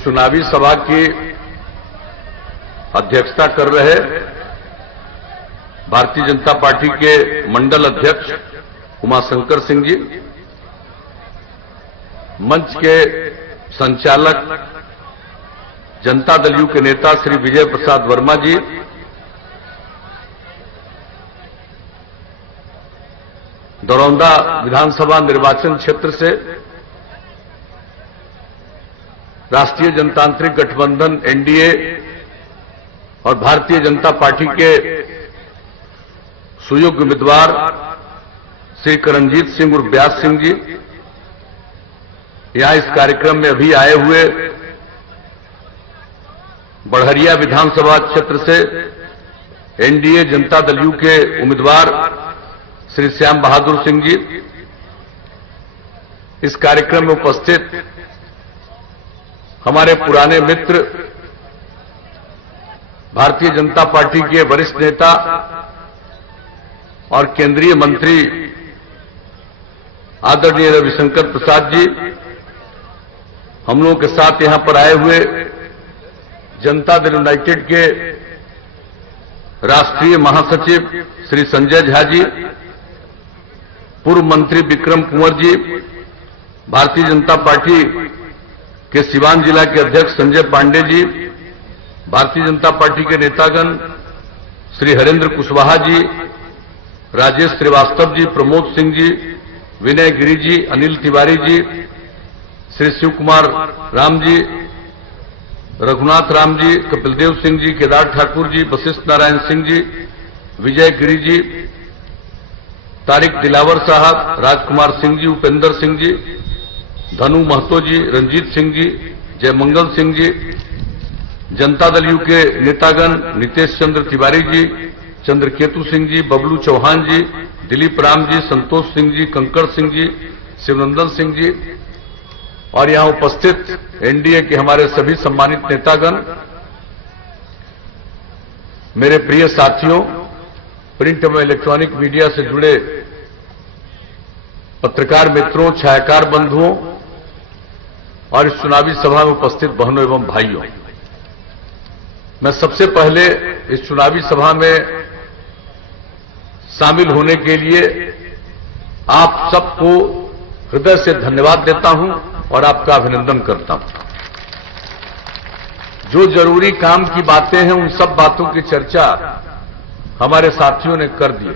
चुनावी सभा की अध्यक्षता कर रहे भारतीय जनता पार्टी के मंडल अध्यक्ष उमाशंकर सिंह जी, मंच के संचालक जनता दल यू के नेता श्री विजय प्रसाद वर्मा जी, दरौंदा विधानसभा निर्वाचन क्षेत्र से राष्ट्रीय जनतांत्रिक गठबंधन एनडीए और भारतीय जनता पार्टी के सुयोग्य उम्मीदवार श्री करणजीत सिंह उर्फ व्यास सिंह जी, यहां इस कार्यक्रम में अभी आए हुए बढ़हरिया विधानसभा क्षेत्र से एनडीए जनता दल यू के उम्मीदवार श्री श्याम बहादुर सिंह जी, इस कार्यक्रम में उपस्थित हमारे पुराने मित्र भारतीय जनता पार्टी के वरिष्ठ नेता और केंद्रीय मंत्री आदरणीय रविशंकर प्रसाद जी, हम लोगों के साथ यहां पर आए हुए जनता दल यूनाइटेड के राष्ट्रीय महासचिव श्री संजय झा जी, पूर्व मंत्री विक्रम कुंवर जी, भारतीय जनता पार्टी के सिवान जिला के अध्यक्ष संजय पांडे जी, भारतीय जनता पार्टी के नेतागण श्री हरेंद्र कुशवाहा जी, राजेश श्रीवास्तव जी, प्रमोद सिंह जी, विनय गिरी जी, अनिल तिवारी जी, श्री शिव कुमार राम जी, रघुनाथ राम जी, कपिलदेव सिंह जी, केदार ठाकुर जी, वशिष्ठ नारायण सिंह जी, विजय गिरी जी, तारिक दिलावर साहब, राजकुमार सिंह जी, उपेंद्र सिंह जी, धनु महतो जी, रंजीत सिंह जी, जयमंगल सिंह जी, जनता दल यू के नेतागण नितेश चंद्र तिवारी जी, चंद्रकेतु सिंह जी, बबलू चौहान जी, दिलीप राम जी, संतोष सिंह जी, कंकड़ सिंह जी, शिवनंदन सिंह जी और यहां उपस्थित एनडीए के हमारे सभी सम्मानित नेतागण, मेरे प्रिय साथियों, प्रिंट एवं इलेक्ट्रॉनिक मीडिया से जुड़े पत्रकार मित्रों, छायाकार बंधुओं और इस चुनावी सभा में उपस्थित बहनों एवं भाइयों, मैं सबसे पहले इस चुनावी सभा में शामिल होने के लिए आप सबको हृदय से धन्यवाद देता हूं और आपका अभिनंदन करता हूं। जो जरूरी काम की बातें हैं उन सब बातों की चर्चा हमारे साथियों ने कर दी।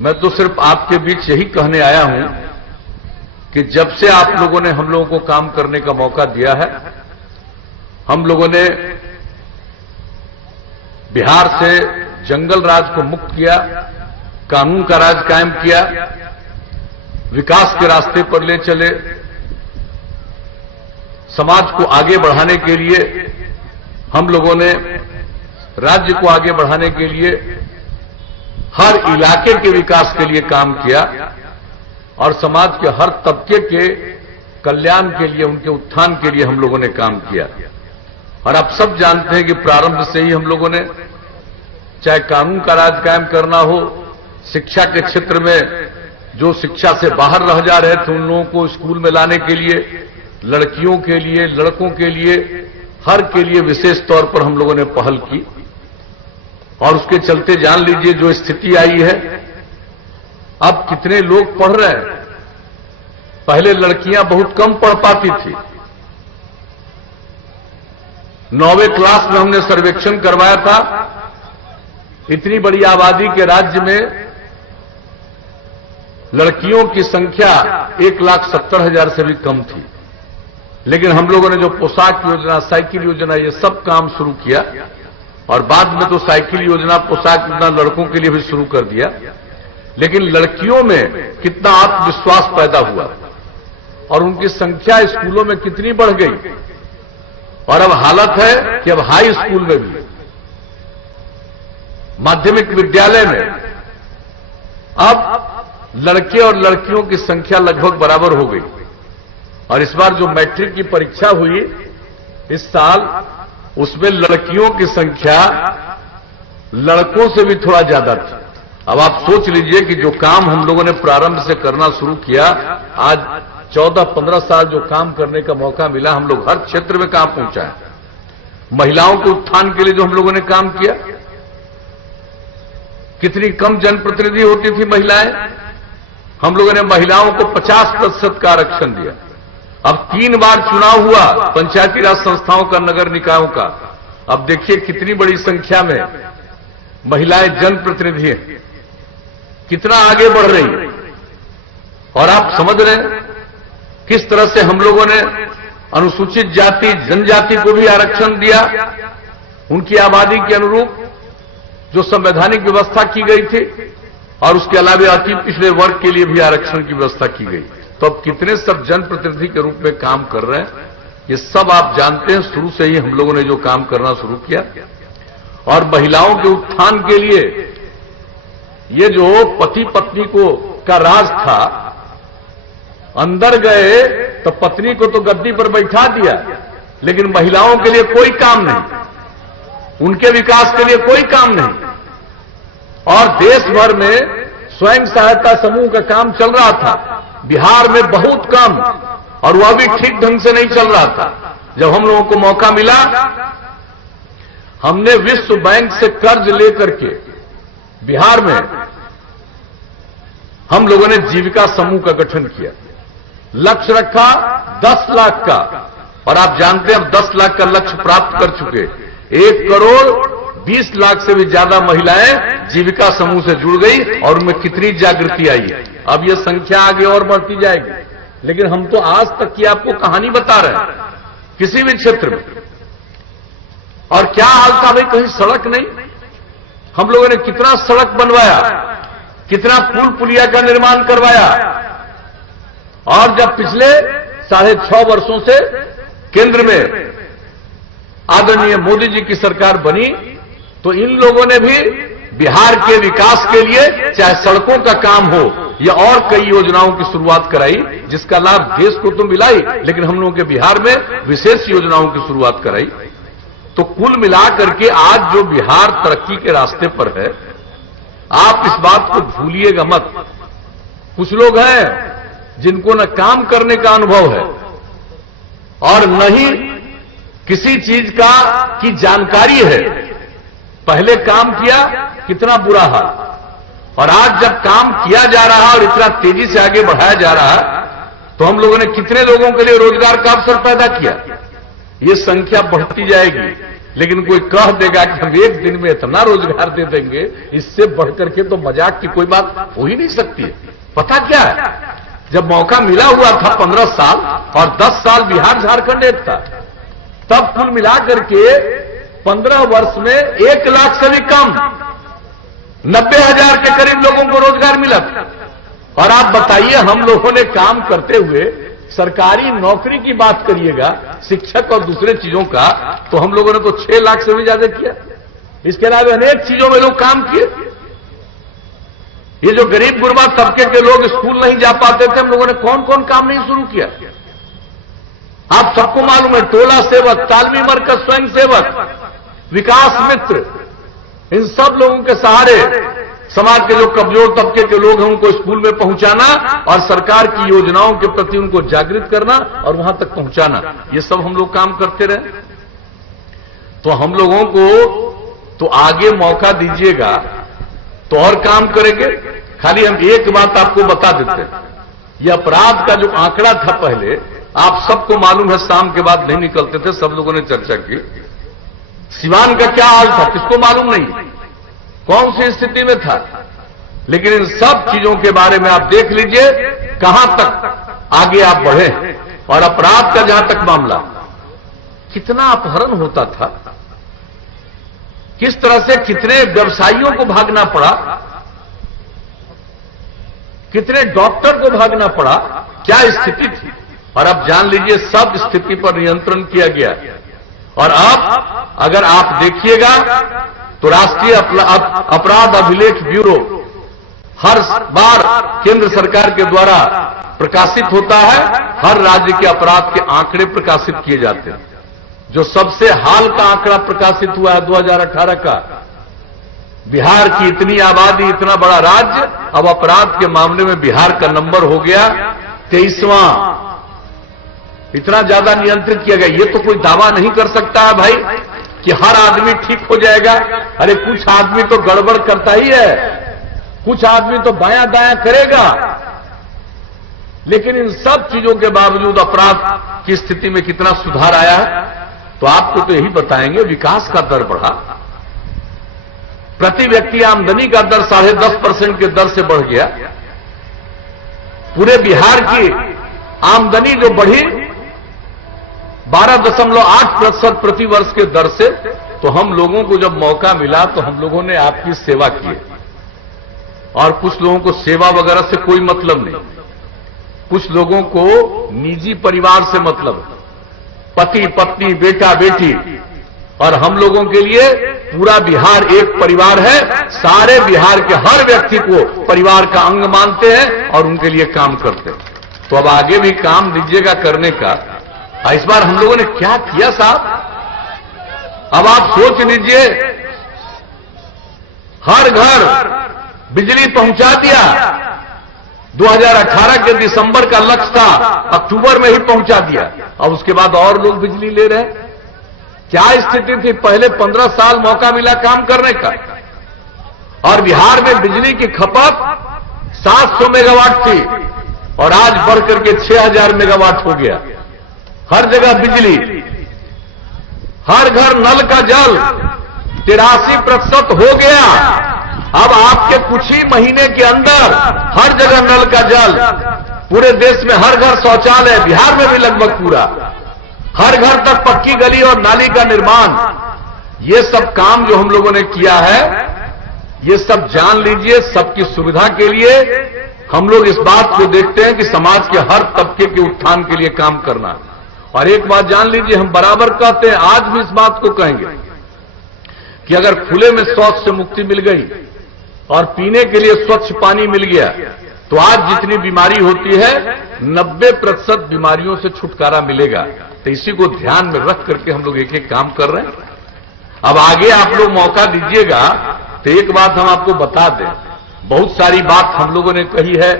मैं तो सिर्फ आपके बीच यही कहने आया हूं कि जब से आप लोगों ने हम लोगों को काम करने का मौका दिया है, हम लोगों ने बिहार से जंगल राज को मुक्त किया, कानून का राज कायम किया, विकास के रास्ते पर ले चले, समाज को आगे बढ़ाने के लिए हम लोगों ने राज्य को आगे बढ़ाने के लिए हर इलाके के विकास के लिए काम किया और समाज के हर तबके के कल्याण के लिए, उनके उत्थान के लिए हम लोगों ने काम किया। और आप सब जानते हैं कि प्रारंभ से ही हम लोगों ने, चाहे कानून का राज कायम करना हो, शिक्षा के क्षेत्र में जो शिक्षा से बाहर रह जा रहे थे उन लोगों को स्कूल में लाने के लिए, लड़कियों के लिए, लड़कों के लिए, हर के लिए विशेष तौर पर हम लोगों ने पहल की और उसके चलते जान लीजिए जो स्थिति आई है, अब कितने लोग पढ़ रहे हैं। पहले लड़कियां बहुत कम पढ़ पाती थी। 9वीं क्लास में हमने सर्वेक्षण करवाया था, इतनी बड़ी आबादी के राज्य में लड़कियों की संख्या 1,70,000 से भी कम थी। लेकिन हम लोगों ने जो पोशाक योजना, साइकिल योजना, ये सब काम शुरू किया और बाद में तो साइकिल योजना, पोशाक योजना लड़कों के लिए भी शुरू कर दिया। लेकिन लड़कियों में कितना आत्मविश्वास पैदा हुआ और उनकी संख्या स्कूलों में कितनी बढ़ गई। और अब हालत है कि अब हाई स्कूल में भी, माध्यमिक विद्यालय में अब लड़के और लड़कियों की संख्या लगभग बराबर हो गई। और इस बार जो मैट्रिक की परीक्षा हुई इस साल, उसमें लड़कियों की संख्या लड़कों से भी थोड़ा ज्यादा थी। अब आप सोच लीजिए कि जो काम हम लोगों ने प्रारंभ से करना शुरू किया, आज 14-15 साल जो काम करने का मौका मिला, हम लोग हर क्षेत्र में काम पहुंचाए। महिलाओं के उत्थान के लिए जो हम लोगों ने काम किया, कितनी कम जनप्रतिनिधि होती थी महिलाएं, हम लोगों ने महिलाओं को 50% का आरक्षण दिया। अब 3 बार चुनाव हुआ पंचायती राज संस्थाओं का, नगर निकायों का। अब देखिए कितनी बड़ी संख्या में महिलाएं जनप्रतिनिधि हैं, कितना आगे बढ़ रही। और आप समझ रहे हैं किस तरह से हम लोगों ने अनुसूचित जाति जनजाति को भी आरक्षण दिया, उनकी आबादी के अनुरूप जो संवैधानिक व्यवस्था की गई थी, और उसके अलावा अति पिछड़े वर्ग के लिए भी आरक्षण की व्यवस्था की गई। तो अब कितने सब जनप्रतिनिधि के रूप में काम कर रहे हैं, ये सब आप जानते हैं। शुरू से ही हम लोगों ने जो काम करना शुरू किया, और महिलाओं के उत्थान के लिए ये जो पति पत्नी को का राज था, अंदर गए तो पत्नी को तो गद्दी पर बैठा दिया, लेकिन महिलाओं के लिए कोई काम नहीं, उनके विकास के लिए कोई काम नहीं। और देश भर में स्वयं सहायता समूह का काम चल रहा था, बिहार में बहुत कम, और वह भी ठीक ढंग से नहीं चल रहा था। जब हम लोगों को मौका मिला, हमने विश्व बैंक से कर्ज लेकर के बिहार में हम लोगों ने जीविका समूह का गठन किया। लक्ष्य रखा 10 लाख का, और आप जानते हैं हम 10 लाख का लक्ष्य प्राप्त कर चुके। 1 करोड़ 20 लाख से भी ज्यादा महिलाएं जीविका समूह से जुड़ गई, और उनमें कितनी जागृति आई है। अब यह संख्या आगे और बढ़ती जाएगी, लेकिन हम तो आज तक की आपको कहानी बता रहे हैं, किसी भी क्षेत्र में। और क्या हाल था भाई, कहीं सड़क नहीं। हम लोगों ने कितना सड़क बनवाया, कितना पुल पुलिया का निर्माण करवाया। और जब पिछले 6.5 वर्षों से केंद्र में आदरणीय मोदी जी की सरकार बनी, तो इन लोगों ने भी बिहार के विकास के लिए, चाहे सड़कों का काम हो या और कई योजनाओं की शुरुआत कराई, जिसका लाभ देश को तो मिला ही, लेकिन हम लोगों के बिहार में विशेष योजनाओं की शुरुआत कराई। तो कुल मिलाकर के आज जो बिहार तरक्की के रास्ते पर है, आप इस बात को भूलिएगा मत। कुछ लोग हैं जिनको न काम करने का अनुभव है और न ही किसी चीज की जानकारी है। पहले काम किया, कितना बुरा हाल, और आज जब काम किया जा रहा और इतना तेजी से आगे बढ़ाया जा रहा, तो हम लोगों ने कितने लोगों के लिए रोजगार का अवसर पैदा किया। ये संख्या बढ़ती जाएगी, लेकिन कोई कह देगा कि हम एक दिन में इतना रोजगार दे देंगे, इससे बढ़कर के तो मजाक की कोई बात हो ही नहीं सकती है। पता क्या है, जब मौका मिला हुआ था 15 साल और 10 साल बिहार झारखंड एक था, तब कुल मिलाकर के 15 वर्ष में 1 लाख से भी कम 90,000 के करीब लोगों को रोजगार मिला। और आप बताइए, हम लोगों ने काम करते हुए सरकारी नौकरी की बात करिएगा, शिक्षक और दूसरे चीजों का, तो हम लोगों ने तो 6 लाख से भी ज्यादा किया। इसके अलावा अनेक चीजों में लोग काम किए। ये जो गरीब गुरबा तबके के लोग स्कूल नहीं जा पाते थे, हम लोगों ने कौन कौन काम नहीं शुरू किया, आप सबको मालूम है। टोला सेवक, तालमी मरकज स्वयं सेवक, विकास मित्र, इन सब लोगों के सहारे समाज के जो कमजोर तबके के लोग हैं उनको स्कूल में पहुंचाना और सरकार की योजनाओं के प्रति उनको जागृत करना और वहां तक पहुंचाना, ये सब हम लोग काम करते रहे। तो हम लोगों को तो आगे मौका दीजिएगा तो और काम करेंगे। खाली हम एक बात आपको बता देते हैं, यह अपराध का जो आंकड़ा था पहले, आप सबको मालूम है, शाम के बाद नहीं निकलते थे, सब लोगों ने चर्चा की। सिवान का क्या हाल था किसको मालूम नहीं, कौन सी स्थिति में था। लेकिन इन सब चीजों के बारे में आप देख लीजिए कहां तक आगे आप बढ़े। और अपराध का जहां तक मामला, कितना अपहरण होता था, किस तरह से कितने व्यवसायियों को भागना पड़ा, कितने डॉक्टर को भागना पड़ा, क्या स्थिति थी। और अब जान लीजिए सब स्थिति पर नियंत्रण किया गया। और अब अगर आप देखिएगा तो राष्ट्रीय अपराध अभिलेख ब्यूरो हर बार केंद्र सरकार के द्वारा प्रकाशित होता है, हर राज्य के अपराध के आंकड़े प्रकाशित किए जाते हैं। जो सबसे हाल का आंकड़ा प्रकाशित हुआ है 2018 का, बिहार की इतनी आबादी, इतना बड़ा राज्य, अब अपराध के मामले में बिहार का नंबर हो गया 23वां इतना ज्यादा नियंत्रित किया गया। ये तो कोई दावा नहीं कर सकता है भाई कि हर आदमी ठीक हो जाएगा। अरे कुछ आदमी तो गड़बड़ करता ही है, कुछ आदमी तो बायां दायां करेगा, लेकिन इन सब चीजों के बावजूद अपराध की स्थिति में कितना सुधार आया है, तो आपको तो यही बताएंगे। विकास का दर बढ़ा, प्रति व्यक्ति आमदनी का दर 10.5% के दर से बढ़ गया। पूरे बिहार की आमदनी जो बढ़ी 12.8% प्रति वर्ष के दर से। तो हम लोगों को जब मौका मिला तो हम लोगों ने आपकी सेवा की, और कुछ लोगों को सेवा वगैरह से कोई मतलब नहीं, कुछ लोगों को निजी परिवार से मतलब, पति पत्नी बेटा बेटी, और हम लोगों के लिए पूरा बिहार एक परिवार है। सारे बिहार के हर व्यक्ति को परिवार का अंग मानते हैं और उनके लिए काम करते हैं। तो अब आगे भी काम दीजिएगा करने का। इस बार हम लोगों ने क्या किया साहब, अब आप सोच लीजिए, हर घर बिजली पहुंचा दिया। 2018 के दिसंबर का लक्ष्य था, अक्टूबर में ही पहुंचा दिया। अब उसके बाद और लोग बिजली ले रहे हैं। क्या स्थिति थी? पहले 15 साल मौका मिला काम करने का, और बिहार में बिजली की खपत 700 मेगावाट थी और आज बढ़कर के 6000 मेगावाट हो गया। हर जगह बिजली, हर घर नल का जल 83% हो गया। अब आपके कुछ ही महीने के अंदर हर जगह नल का जल, पूरे देश में हर घर शौचालय, बिहार में भी लगभग पूरा, हर घर तक पक्की गली और नाली का निर्माण। ये सब काम जो हम लोगों ने किया है, ये सब जान लीजिए सबकी सुविधा के लिए। हम लोग इस बात को देखते हैं कि समाज के हर तबके के उत्थान के लिए काम करना। और एक बात जान लीजिए, हम बराबर कहते हैं, आज भी इस बात को कहेंगे कि अगर खुले में शौच से मुक्ति मिल गई और पीने के लिए स्वच्छ पानी मिल गया, तो आज जितनी बीमारी होती है 90% बीमारियों से छुटकारा मिलेगा। तो इसी को ध्यान में रख करके हम लोग एक एक काम कर रहे हैं। अब आगे आप लोग मौका दीजिएगा तो एक बात हम आपको बता दें, बहुत सारी बात हम लोगों ने कही है,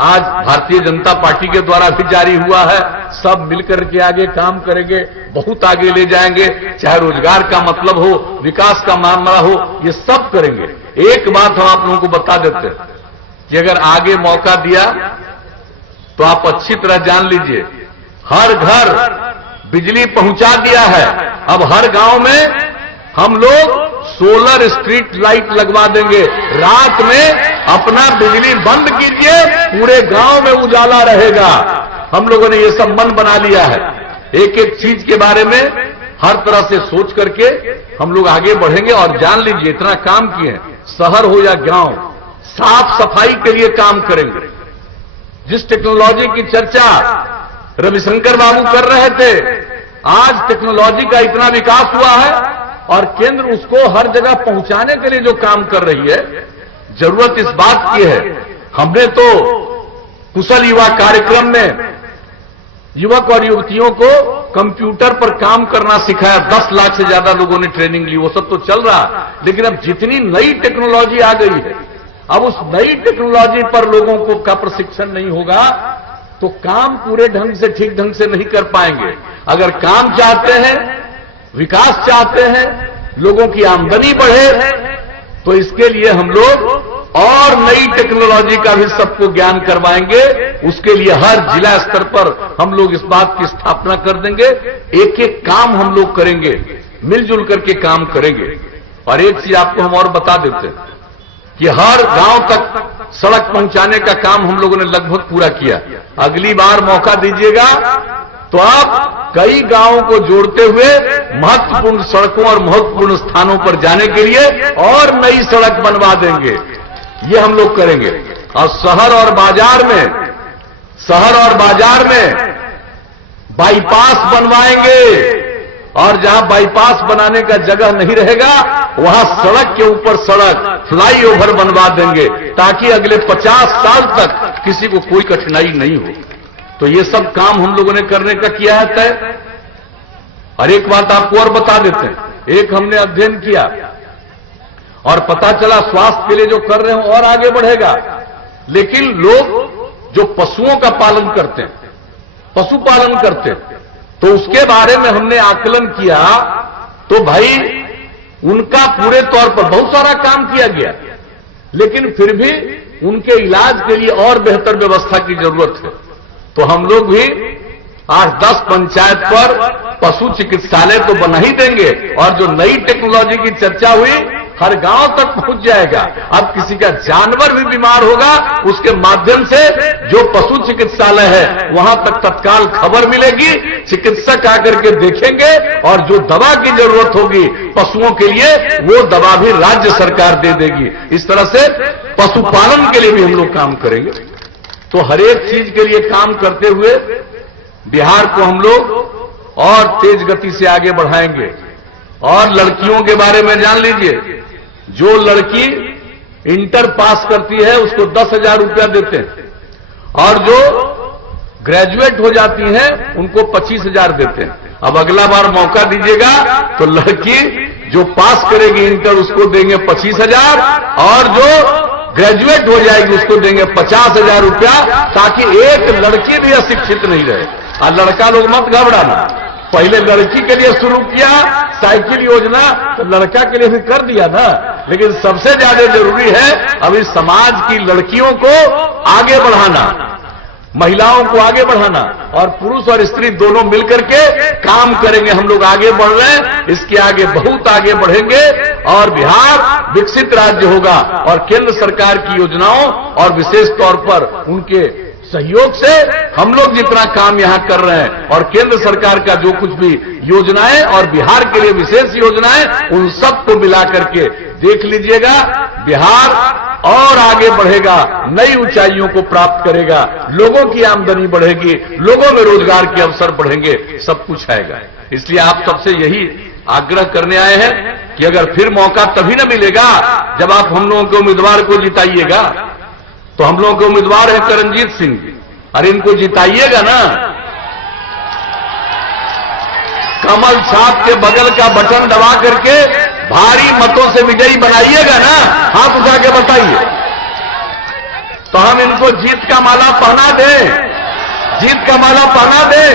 आज भारतीय जनता पार्टी के द्वारा भी जारी हुआ है। सब मिलकर के आगे काम करेंगे, बहुत आगे ले जाएंगे, चाहे रोजगार का मतलब हो, विकास का मामला हो, ये सब करेंगे। एक बात हम आप लोगों को बता देते हैं कि अगर आगे मौका दिया तो आप अच्छी तरह जान लीजिए, हर घर बिजली पहुंचा दिया है। अब हर गांव में हम लोग सोलर स्ट्रीट लाइट लगवा देंगे। रात में अपना बिजली बंद कीजिए, पूरे गांव में उजाला रहेगा। हम लोगों ने ये सब मन बना लिया है। एक एक चीज के बारे में हर तरह से सोच करके हम लोग आगे बढ़ेंगे। और जान लीजिए, इतना काम किए हैं, शहर हो या गांव, साफ सफाई के लिए काम करेंगे। जिस टेक्नोलॉजी की चर्चा रविशंकर बाबू कर रहे थे, आज टेक्नोलॉजी का इतना विकास हुआ है और केंद्र उसको हर जगह पहुंचाने के लिए जो काम कर रही है। जरूरत इस बात की है, हमने तो कुशल युवा कार्यक्रम में युवक और युवतियों को कंप्यूटर पर काम करना सिखाया। 10 लाख से ज्यादा लोगों ने ट्रेनिंग ली। वो सब तो चल रहा, लेकिन अब जितनी नई टेक्नोलॉजी आ गई है, अब उस नई टेक्नोलॉजी पर लोगों को का प्रशिक्षण नहीं होगा तो काम पूरे ढंग से, ठीक ढंग से नहीं कर पाएंगे। अगर काम चाहते हैं, विकास चाहते हैं, लोगों की आमदनी बढ़े, तो इसके लिए हम लोग और नई टेक्नोलॉजी का भी सबको ज्ञान करवाएंगे। उसके लिए हर जिला स्तर पर हम लोग इस बात की स्थापना कर देंगे। एक एक काम हम लोग करेंगे, मिलजुल करके काम करेंगे। और एक चीज आपको हम और बता देते हैं कि हर गांव तक सड़क पहुंचाने का काम हम लोगों ने लगभग पूरा किया। अगली बार मौका दीजिएगा तो आप कई गांवों को जोड़ते हुए महत्वपूर्ण सड़कों और महत्वपूर्ण स्थानों पर जाने के लिए और नई सड़क बनवा देंगे। ये हम लोग करेंगे। और शहर और बाजार में बाईपास बनवाएंगे। और जहां बाईपास बनाने का जगह नहीं रहेगा, वहां सड़क के ऊपर सड़क, फ्लाईओवर बनवा देंगे, ताकि अगले 50 साल तक किसी को कोई कठिनाई नहीं हो। तो ये सब काम हम लोगों ने करने का किया है तय। और एक बात आपको और बता देते हैं, एक हमने अध्ययन किया और पता चला स्वास्थ्य के लिए जो कर रहे हो और आगे बढ़ेगा। लेकिन लोग जो पशुओं का पालन करते हैं, पशुपालन करते हैं, तो उसके बारे में हमने आकलन किया तो भाई उनका पूरे तौर पर बहुत सारा काम किया गया, लेकिन फिर भी उनके इलाज के लिए और बेहतर व्यवस्था की जरूरत है। तो हम लोग भी 8-10 पंचायत पर पशु चिकित्सालय तो बना ही देंगे, और जो नई टेक्नोलॉजी की चर्चा हुई हर गांव तक पहुंच जाएगा। अब किसी का जानवर भी बीमार होगा, उसके माध्यम से जो पशु चिकित्सालय है वहां तक तत्काल खबर मिलेगी, चिकित्सक आकर के देखेंगे, और जो दवा की जरूरत होगी पशुओं के लिए वो दवा भी राज्य सरकार दे देगी। इस तरह से पशुपालन के लिए भी हम लोग काम करेंगे। तो हर एक चीज के लिए काम करते हुए बिहार को हम लोग और तेज गति से आगे बढ़ाएंगे। और लड़कियों के बारे में जान लीजिए, जो लड़की इंटर पास करती है उसको 10,000 रुपया देते हैं, और जो ग्रेजुएट हो जाती हैं उनको 25,000 देते हैं। अब अगला बार मौका दीजिएगा तो लड़की जो पास करेगी इंटर उसको देंगे 25,000, और जो ग्रेजुएट हो जाएगी उसको देंगे 50,000 रुपया, ताकि एक लड़की भी अशिक्षित नहीं रहे। और लड़का लोग मत घबराना, पहले लड़की के लिए शुरू किया साइकिल योजना, तो लड़का के लिए भी कर दिया ना, लेकिन सबसे ज्यादा जरूरी है अभी समाज की लड़कियों को आगे बढ़ाना, महिलाओं को आगे बढ़ाना, और पुरुष और स्त्री दोनों मिलकर के काम करेंगे। हम लोग आगे बढ़ रहे हैं, इसके आगे बहुत आगे बढ़ेंगे, और बिहार विकसित राज्य होगा। और केंद्र सरकार की योजनाओं और विशेष तौर पर उनके सहयोग से हम लोग जितना काम यहां कर रहे हैं, और केंद्र सरकार का जो कुछ भी योजनाएं और बिहार के लिए विशेष योजनाएं, उन सबको मिलाकर के देख लीजिएगा, बिहार और आगे बढ़ेगा, नई ऊंचाइयों को प्राप्त करेगा, लोगों की आमदनी बढ़ेगी, लोगों में रोजगार के अवसर बढ़ेंगे, सब कुछ आएगा। इसलिए आप सबसे यही आग्रह करने आए हैं कि अगर फिर मौका तभी न मिलेगा जब आप हम लोगों के उम्मीदवार को जिताइएगा। तो हम लोगों के उम्मीदवार है करणजीत सिंह जी, और इनको जिताइएगा ना, कमल छाप के बगल का बटन दबा करके भारी मतों से विजयी बनाइएगा ना, हाथ उठा के बताइए। तो हम इनको जीत का माला पहना दें, जीत का माला पहना दें।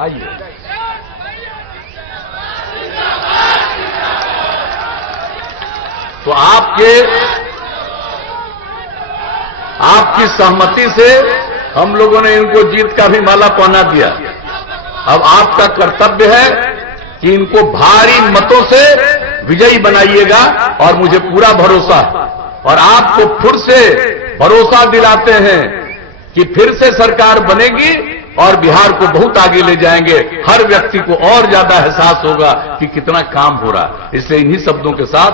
आइए, तो आपकी सहमति से हम लोगों ने इनको जीत का भी माला पहना दिया। अब आपका कर्तव्य है कि इनको भारी मतों से विजयी बनाइएगा, और मुझे पूरा भरोसा है, और आपको फिर से भरोसा दिलाते हैं कि फिर से सरकार बनेगी और बिहार को बहुत आगे ले जाएंगे। हर व्यक्ति को और ज्यादा एहसास होगा कि कितना काम हो रहा है। इसलिए इन्हीं शब्दों के साथ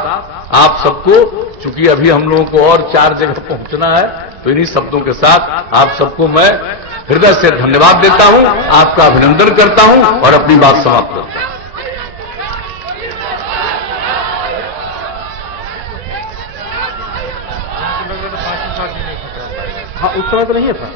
आप सबको, चूंकि अभी हम लोगों को और 4 जगह पहुंचना है, तो इन्हीं शब्दों के साथ आप सबको मैं हृदय से धन्यवाद देता हूं, आपका अभिनंदन करता हूं और अपनी बात समाप्त करता हूं। हाँ, उस समय तो नहीं है था।